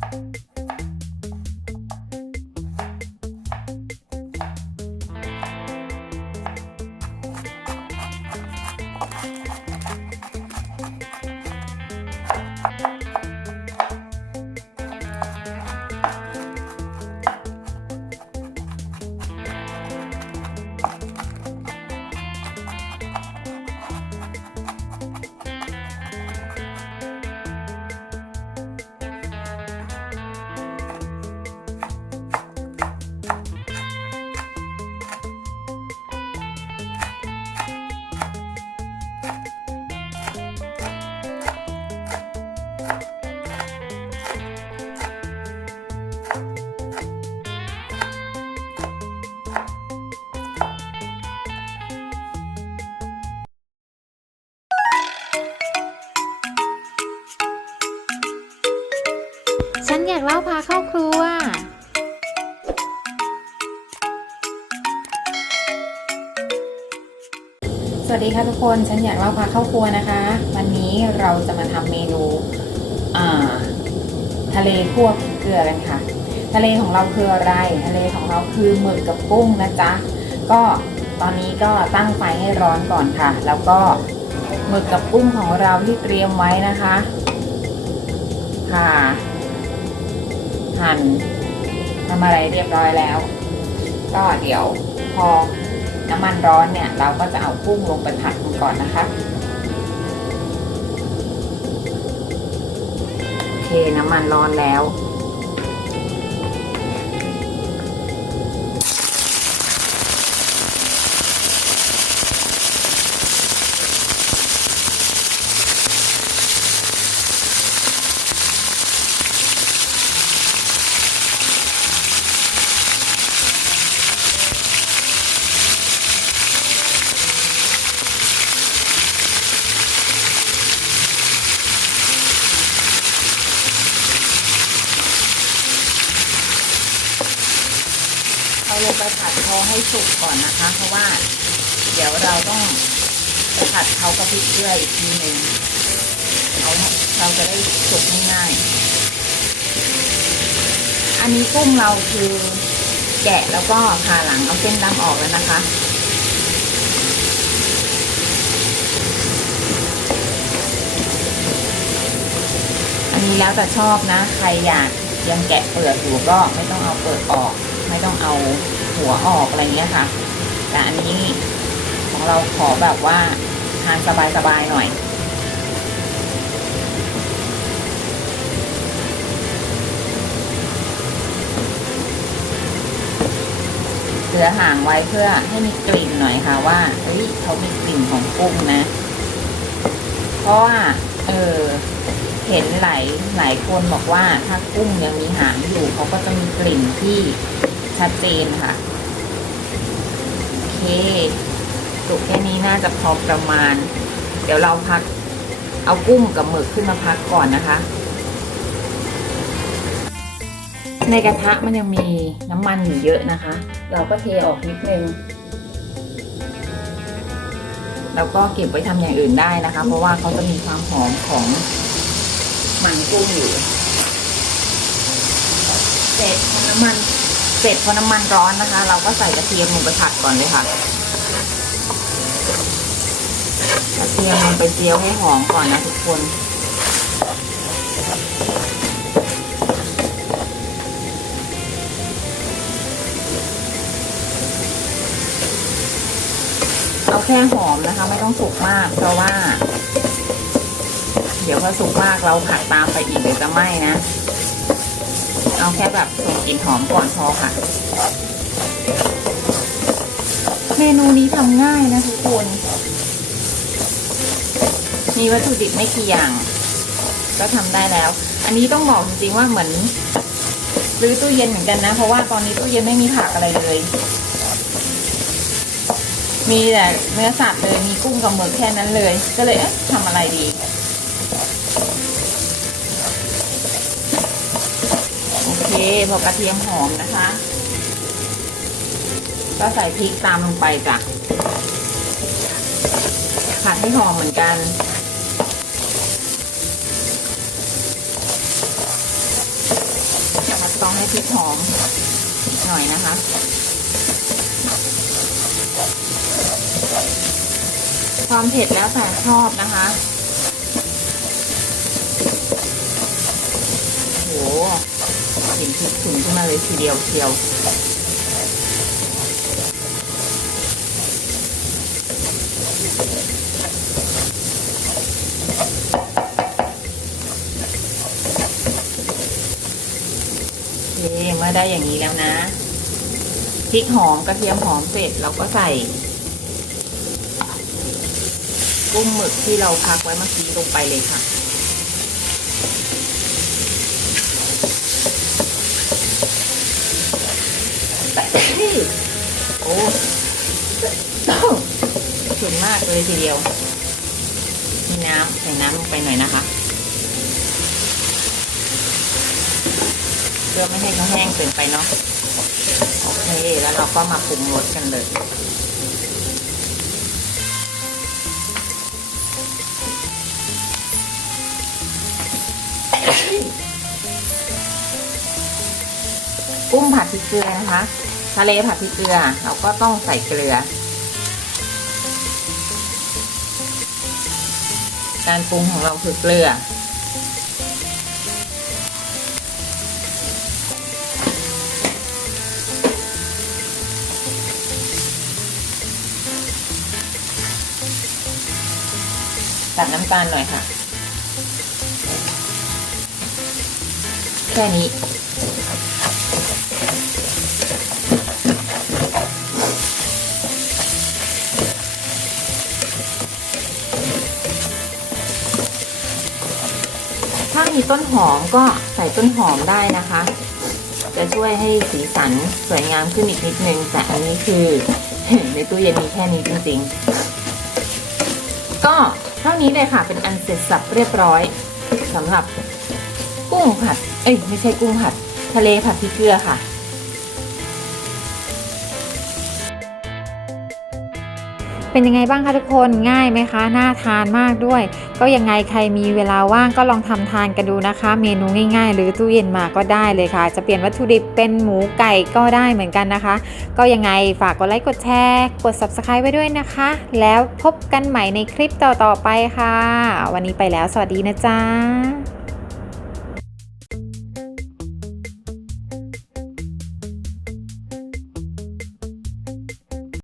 ฉั นอยากเล่าพาเข้าครัว สวัสดีค่ะทุกคน ฉันอยากเล่าพาเข้าครัวนะคะ วันนี้เราจะมาทำเมนูทะเลคั่วพริกเกลือกันค่ะ ทะเลของเราคืออะไร ทะเลของเราคือหมึกกับกุ้งนะจ๊ะ ก็ตอนนี้ก็ตั้งไฟให้ร้อนก่อนค่ะ แล้วก็หมึกกับกุ้งของเราที่เตรียมไว้นะคะ ค่ะ หั่นทำอะไรเรียบร้อยแล้ว ก็เดี๋ยวพอน้ำมันร้อนเนี่ย เราก็จะเอากุ้งลงไปผัดกันก่อนนะคะโอเคน้ำมันร้อนแล้ว ลงไปผัดเขาให้สุกก่อนนะคะ เพราะว่า เดี๋ยวเราต้องไปผัดเขากับพริกเกลืออีกทีหนึ่งเอาเราจะได้สุกง่ายๆอันนี้กุ้งเราคือแกะแล้วก็ผ่าหลังเอาเส้นดำออกแล้วนะคะอันนี้แล้วแต่ชอบนะ ใครอยากยังแกะเปลือกอยู่ก็ไม่ต้องเอาเปลือกออก ไม่ต้องเอาหัวออกอะไรเงี้ยค่ะ แต่อันนี้ของเราขอแบบว่าทานสบายๆหน่อยเหลือห่างไว้เพื่อให้มีกลิ่นหน่อยค่ะ ว่าเฮ้ยเขามีกลิ่นของกุ้งนะ เพราะว่า เออเห็นหลายหลายคนบอกว่าถ้ากุ้งยังมีหางอยู่เขาก็จะมีกลิ่นที่ ชัดเจนค่ะ โอเคสุกแค่นี้น่าจะพอประมาณ เดี๋ยวเราพักเอากุ้งกับหมึกขึ้นมาพักก่อนนะคะ ในกระทะมันยังมีน้ำมันอยู่เยอะนะคะ เราก็เทออกนิดนึงแล้วก็เก็บไว้ทำอย่างอื่นได้นะคะ เพราะว่าเขาจะมีความหอมของมันกุ้งอยู่เสร็จน้ำมัน เสร็จพอน้ำมันร้อนนะคะ เราก็ใส่กระเทียมลงไปผัดก่อนเลยค่ะกระเทียมลงไปเจียวให้หอมก่อนนะทุกคนเอาแค่หอมนะคะ ไม่ต้องสุกมาก เพราะว่า เดี๋ยวพอสุกมากเราผัดตามไปอีกเดี๋ยวจะไหม้นะ เอาแค่แบบส่งกลิ่นหอมก่อนพอค่ะ เมนูนี้ทำง่ายนะทุกคน มีวัตถุดิบไม่กี่อย่าง ก็ทำได้แล้ว อันนี้ต้องบอกจริงๆว่าเหมือนรื้อตู้เย็นเหมือนกันนะ เพราะว่าตอนนี้ตู้เย็นไม่มีผักอะไรเลย มีแต่เนื้อสัตว์เลย มีกุ้งกับหมึกแค่นั้นเลย ก็เลยเอ๊ะทำอะไรดี โอ เคพอกระเทียมหอมนะคะ ก็ใส่พริกตามลงไปจ้ะผัดให้หอมเหมือนกันมาต้องให้พริกหอมหน่อยนะคะความเผ็ดแล้วแต่ชอบนะคะโอ้ โหกลิ่นพริกฉุนขึ้นมาเลยทีเดียวเชียวเคเมื่อได้อย่างนี้แล้วนะพริกหอมกระเทียมหอมเสร็จเราก็ใส่กุ้งหมึกที่เราพักไว้เมื่อกี้ลงไปเลยค่ะ โอ้ฉุนมากเลยทีเดียว มีน้ำใส่น้ำลงไปหน่อยนะคะ เพื่อไม่ให้เขาแห้งเกินไปเนาะ โอเค แล้วเราก็มาปรุงรสกันเลยกุ้งผัดพริกเกลือนะคะ ทะเลผัดพริกเกลือ เราก็ต้องใส่เกลือ การปรุงของเราคือเกลือ ตัดน้ำตาลหน่อยค่ะ แค่นี้ ถ้ามีต้นหอมก็ใส่ต้นหอมได้นะคะ จะช่วยให้สีสันสวยงามขึ้นอีกนิดนึง แต่อันนี้คือในตู้เย็นมีแค่นี้จริงๆ ก็เท่านี้เลยค่ะเป็นอันเสร็จสับเรียบร้อยสำหรับกุ้งผัด เอ้ยไม่ใช่กุ้งผัด ทะเลผัดพริกเกลือค่ะ เป็นยังไงบ้างคะทุกคนง่ายไหมคะน่าทานมากด้วย ก็ยังไงใครมีเวลาว่างก็ลองทำทานกันดูนะคะ เมนูง่าย ๆ หรือตู้เย็นมาก็ได้เลยค่ะ จะเปลี่ยนวัตถุดิบเป็นหมูไก่ก็ได้เหมือนกันนะคะ ก็ยังไงฝากกดไลค์กดแชร์กด subscribe ไว้ด้วยนะคะ แล้วพบกันใหม่ในคลิปต่อๆไปค่ะ วันนี้ไปแล้วสวัสดีนะจ๊ะ